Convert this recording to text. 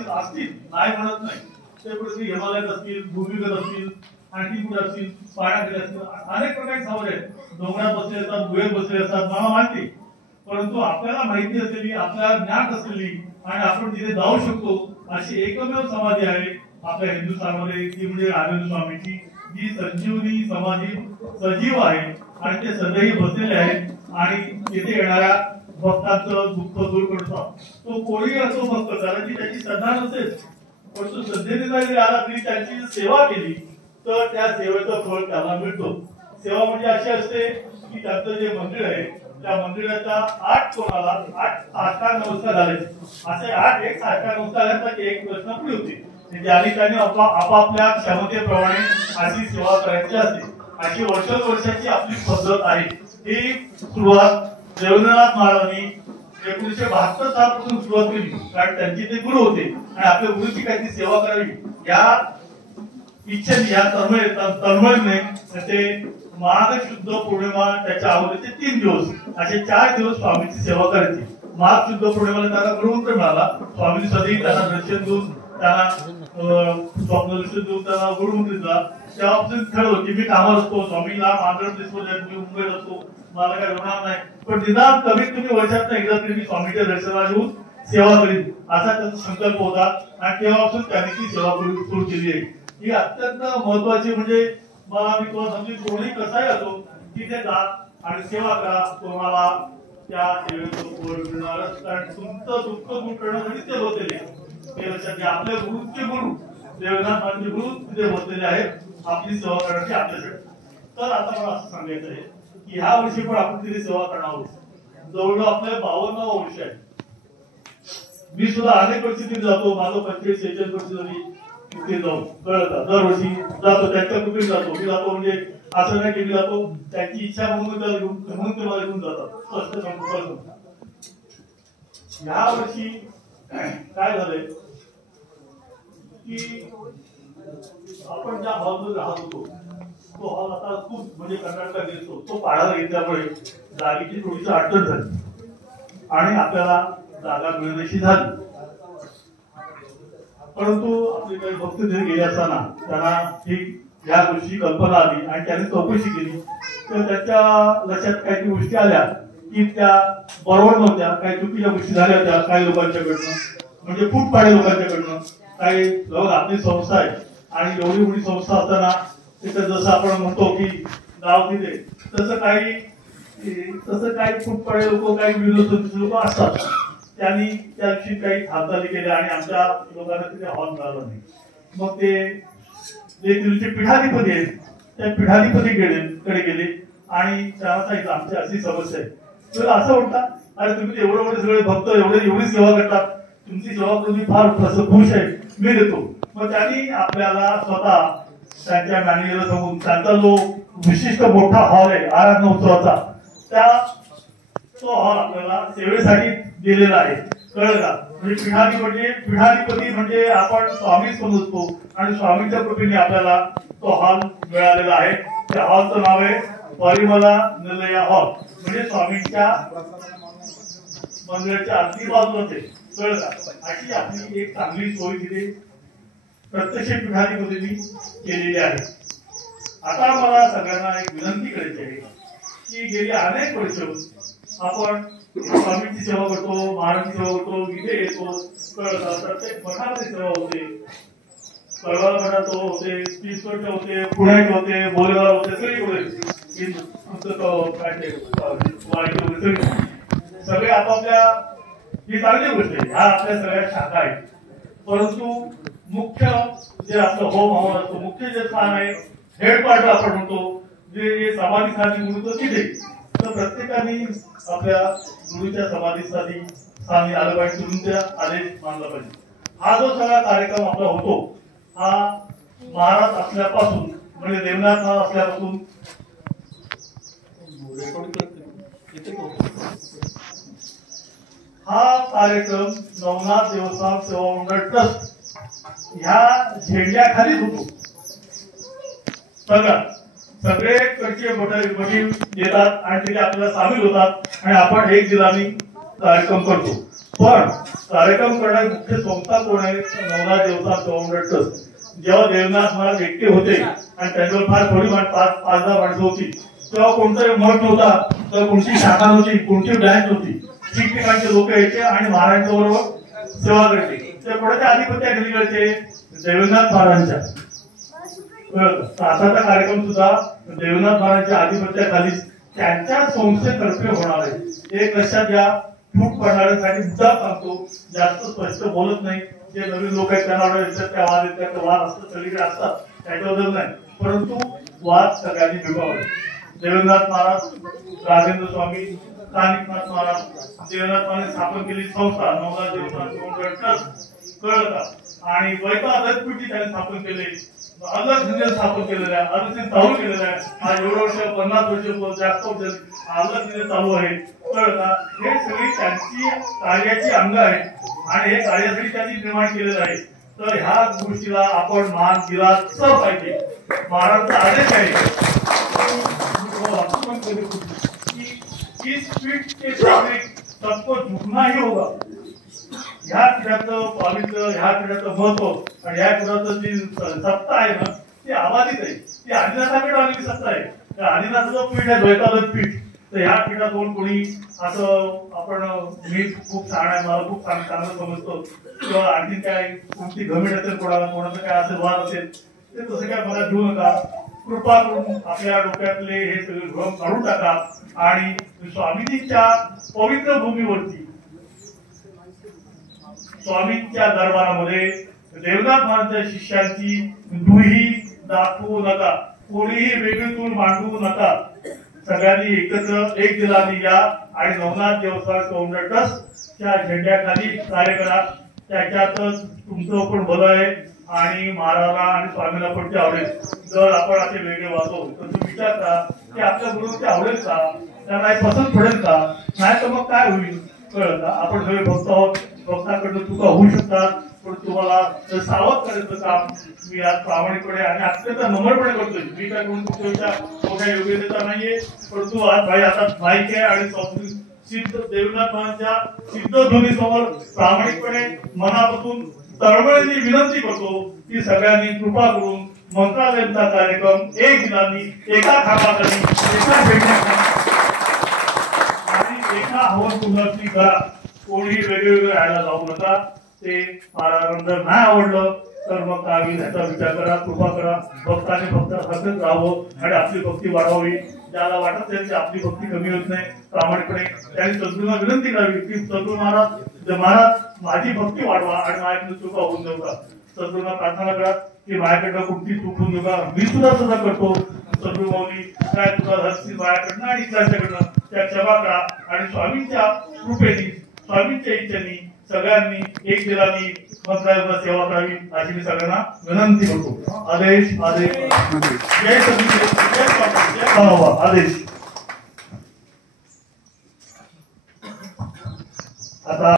असतील असतील नाही म्हणत नाही, ते कुठे हिमालयात असतील, भूमिगत असतील, आणखी कुठे असतील, पाण्याखाली असतील, अनेक प्रकारचे सावरे आहेत. डोंगरात बसले असतात, गुहेत बसले असतात, मला माहिती. परंतु आपल्याला माहिती असलेली, आपल्याला ज्ञात असलेली आणि आपण तिथे जाऊ शकतो अशी एकमेव समाधी आहे आपल्या हिंदुस्थानमध्ये, ती म्हणजे राघवेंद्र स्वामींची, जी संजीवनी समाधी सजीव आहे आणि ते सदैव बसलेले आहेत आणि तिथे येणाऱ्या भक्तांचं दुःख दूर करतात. तो कोणी असो भक्त, कारण की त्याची श्रद्धा नसेल, परंतु श्रद्धेने जरी आला तरी त्याची सेवा केली तर त्या सेवेचं फळ त्याला मिळतो. सेवा म्हणजे अशी असते की त्याचं जे मंदिर आहे त्या मंदिराच्या 8 कोणाला 8 साष्टांग नमस्कार झाले, असे 8 एक साष्टांग नमस्कार झाल्यानंतर एक प्रश्न पुढे होते, ज्याने त्याने आपापल्या क्षमतेप्रमाणे अशी सेवा करायची असते. अशी वर्षाची आपली पद्धत आहे. ही सुरुवात देवेंद्रनाथ महाराजांनी 1972 सालापासून सुरुवात केली, कारण त्यांचे ते गुरु होते आणि आपल्या गुरुची काहीतरी सेवा करावी या इच्छेने, या तळमळीने ते माघ शुद्ध पौर्णिमा त्याच्या आवडीचे 3 दिवस असे 4 दिवस स्वामींची सेवा करायची. माघ शुद्ध पौर्णिमेला त्यांना गुरुमंत्र मिळाला. स्वामींनी सदैव त्यांना दर्शन देऊन, त्यांना स्वप्न दर्शन देऊन त्यांना गुरुमंत्र दिला. तेव्हापासून ठरवलं की मी कामावर असतो, स्वामीला आंध्र प्रदेशमध्ये, मी मुंबईत असतो, मला काय होणार नाही, पण निदान कमीत कमी वर्षात एकदा तरी मी स्वामीच्या दर्शनाला येऊन सेवा करीन असा त्यांचा संकल्प होता आणि तेव्हापासून त्यांनी ती सेवा सुरू केली आहे. ही अत्यंत महत्वाची, म्हणजे मला मी तुम्हाला सांगतो, कोणी कसाही असो तिथे जा आणि सेवा करा, तुम्हाला त्या सेवेचं फळ मिळणारच. कारण तुमचं दुःख दूर करण्यासाठी ते बसलेले हे लक्षात घ्या. आपल्या गुरुचे गुरु देवनाथ महाराजांचे गुरु तिथे बसलेले आहेत आपली सेवा करण्याची आपल्यासाठी. तर आता मला असं सांगायचं आहे की ह्या वर्षी पण आपण तिथे सेवा करणार आहोत. जवळजवळ आपल्या 52 वर्ष आहे. मी सुद्धा अनेक वर्षी तिथे जातो, माझं 45-46 वर्ष झाली तिथे जाऊन, कळलं, दरवर्षी जातो, त्यांच्या कुठे जातो. मी जातो म्हणजे असं नाही की मी जातो, त्यांची इच्छा म्हणून ते मला घेऊन जातात. ह्या वर्षी काय झालंय की आपण ज्या हॉलमध्ये राहत होतो तो हॉल आता खूप म्हणजे कर्नाटकात येतो, तो पाडायला घेतल्यामुळे जागेची थोडीशी अडचण झाली आणि आपल्याला जागा मिळण्याची झाली. परंतु आपले काही भक्त तिथे गेले असताना त्यांना ठीक या गोष्टी कल्पना आली आणि त्यांनी चौकशी केली, तर त्याच्या लक्षात काही गोष्टी आल्या की त्या बरोबर नव्हत्या, काही चुकीच्या गोष्टी झाल्या होत्या काही लोकांच्याकडनं, म्हणजे फूट पाडे लोकांच्याकडनं. काही लोक आपली संस्था आहे आणि एवढी मोठी संस्था असताना तिथे जसं आपण म्हणतो की गाव तिथे तसं काही फूट पाडे लोक, काही विरोध लोक असतात. त्यांनी त्या दिवशी काही हालचाली केल्या आणि आमच्या लोकांना तिथे हॉल मिळाला नाही. मग ते जे तिथले पीठाधिपती आहेत त्या पीठाधिपतीकडे गेले आणि त्यांना सांगितलं आमची अशी समस्या आहे. तर असं म्हणतात, अरे तुम्ही एवढे मोठे सगळे भक्त एवढी सेवा करतात, तुमची सेवा तुम्ही फार खुश आहे, मी देतो. मग त्यांनी आपल्याला स्वतः त्यांच्या मॅनेजरला सांगून त्यांचा जो विशिष्ट मोठा हॉल आहे आराधना उत्सवाचा, तो हॉल आपल्याला सेवेसाठी दिलेला आहे. कळलं का? म्हणजे पीठाधिपती म्हणजे आपण स्वामी समजतो आणि स्वामींच्या कृपेने आपल्याला तो हॉल मिळालेला आहे. त्या हॉलचं नाव आहे परिमला निलया हॉल, म्हणजे स्वामींच्या मंदिराच्या अगदी बाजूलाच आहे. कळलं का? अशी आपली एक चांगली सोय तिथे प्रत्यक्ष पीठाधिपतींनी केलेली आहे. आता मला सगळ्यांना एक विनंती करायची आहे की गेली अनेक वर्ष आपण स्वामींची सेवा करतो, महाराजांची सेवा करतो, इथे येतो, प्रत्येक मठामध्ये सेवा होते, कळवाला मठात होते, तीसवडचे होते, पुण्याचे होते, बोलेगाव होते, सगळे आपापल्या ही चांगली गोष्ट आहे, ह्या आपल्या सगळ्या शाखा आहेत. परंतु मुख्य जे आपलं होम हवन असतो, मुख्य जे स्थान आहे, हेडक्वार्टर आपण म्हणतो, जे समाधी स्थानी गुरुचं तिथे, तर प्रत्येकाने आपल्या गुरुच्या समाधीसाठी आलं पाहिजे, गुरुंचा आदेश मानला पाहिजे. हा जो सगळा कार्यक्रम आपला होतो हा महाराज असल्यापासून, म्हणजे देवनाथ महाराज असल्यापासून हा कार्यक्रम नवनाथ देवस्थान सेवा मंडळ ट्रस्ट ह्या झेंड्याखालीच होतो. सगळे कडचे वडील येतात आणि तिथे आपल्याला सामील होतात आणि आपण एक दिलाने कार्यक्रम करतो. पण कार्यक्रम करणारी मुख्य संस्था कोण आहे? नवनाथ देवस्थान गव्हर्नमेंट ट्रस्ट. जेव्हा देवनाथ महाराज एकटे होते आणि त्यांच्यावर फार थोडी पाच दहा माणसं होती, तेव्हा कोणताही मठ नव्हता, तर कोणती शाखा नव्हती, कोणती ब्रँच नव्हती. ठिकठिकाणचे लोक यायचे आणि महाराजांच्या बरोबर सेवा करायचे. ते कोणाच्या आधिपत्याखाली करायचे? देवनाथ महाराजांच्या. आताचा कार्यक्रम सुद्धा देवनाथ महाराजांच्या आधिपत्याखाली त्यांच्या संस्थेतर्फे होणार आहे. एक लक्षात घ्या, फूट पडणाऱ्यांसाठी मुद्दा सांगतो, जास्त स्पष्ट बोलत नाही. जे नवीन लोक आहेत त्यांना त्या वाद येतात, वाद असतात, सगळीकडे असतात, त्याच्याबद्दल नाही. परंतु वाद सगळ्यांनी विभावले. देवेंद्रनाथ महाराज, राजेंद्र स्वामी, कानिकनाथ महाराज, देवेंद्रनाथ महाराज स्थापन केलेली संस्था नवनाथ देवस्थान ट्रस्ट, कळलं का? आणि वैता अदत्तपीठी त्यांनी स्थापन केले, अलग स्थापन केलेलं आहे, अलग चालू केलेलं आहे. आज एवढं वर्ष 50 वर्ष जास्त वर्ष अलग चालू आहे, कळलं का? हे सगळी त्यांची कार्याची अंग आहेत आणि हे कार्यासाठी त्यांनी निर्माण केलेलं आहे. तर ह्या गोष्टीला आपण मान दिलाच पाहिजे. महाराजांचा आदेश आहे कि इस पीठ के सामने सबको झुकना ही होगा. ह्या पीठाचं पावित्र्य, ह्या पीठाचं महत्व आणि ह्या पीठाचं जी सत्ता आहे ना, ती आबाधित आहे. ती आदिनाथाकडे आलेली सत्ता आहे. त्या आदिनाथाचं पीठ आहे द्वैतादत्त पीठ. तर ह्या पीठातून कोणी असं आपण मी खूप छान आहे, मला खूप चांगलं समजतो किंवा आणखी काय कोणती घमेट असेल, कोणाचं काय असेल, वाद असेल, ते तसं काय मला घेऊ नका. कृपा करून आपल्या डोक्यातले हे सगळे भ्रम काढून टाका आणि स्वामीजींच्या पवित्र भूमीवरती, स्वामींच्या दरबारामध्ये देवनाथ महाराजांच्या शिष्यांची दुही दाखवू नका, कोणीही वेगळी तूल मांडू नका. सगळ्यांनी एकत्र एक दिलाने या आणि नवनाथ देवस्थान गव्हर्नमेंट ट्रस्टच्या झेंड्याखाली कार्य करा. त्याच्यातच तुमचं पण भलं आहे आणि महाराजांना आणि स्वामींना पण ते आवडेल. जर आपण असे वेगळे वागलो तर तुम्ही विचार करा की आपल्या गुरुला ते आवडेल का, त्यांना पसंत पडेल का? नाही तर मग काय होईल, कळलं का? आपण सगळे भक्त आहोत, भक्ताकडनं चुका होऊ शकतात, पण तुम्हाला सावध करायचं काम मी आज प्रामाणिकपणे आणि अत्यंत नम्रपणे करतोय. मी काय कोण तुमच्या मोठ्या योग्यतेचा नाहीये, परंतु आज भाई आता माईक आहे आणि सिद्ध देवनाथ महाराजांच्या सिद्ध ध्वनीसमोर प्रामाणिकपणे मनापासून तळमळीने विनंती करतो की सगळ्यांनी कृपा करून मंत्रालयाचा कार्यक्रम एक दिनानी, एका खांबाखाली, एका भेटण्याखाली आणि एका हवन कुंडाची करा. कोणीही वेगवेगळे राहायला जाऊ नका. ते महाराजांना जर नाही आवडलं तर मग काय होईल याचा विचार करा, कृपा करा. भक्ताने भक्तासारखंच राहावं आणि आपली भक्ती वाढवावी. ज्याला वाटत असेल की आपली भक्ती कमी होत नाही, प्रामाणिकपणे त्यांनी सद्गुरूंना विनंती करावी की सद्गुरू महाराज माझी भक्ती वाढवा आणि माझ्याकडे चुका होऊन देऊ का. सद्गुरूंना प्रार्थना करा की माझ्याकडनं कुठली चूक होऊन देऊ का. मी सुद्धा करतो. सद्गुरू माऊली काय तुला हस्ती माझ्याकडनं आणि इतरांच्याकडनं त्या क्षमा करा आणि स्वामींच्या कृपेने, स्वामींच्या इच्छेने सगळ्यांनी एक दिलानी मंत्रालयाला सेवा करावी अशी मी सगळ्यांना विनंती करतो. आदेश आदेश. जय सद्गुरू, जय स्वामी, जय बाबा. आदेश.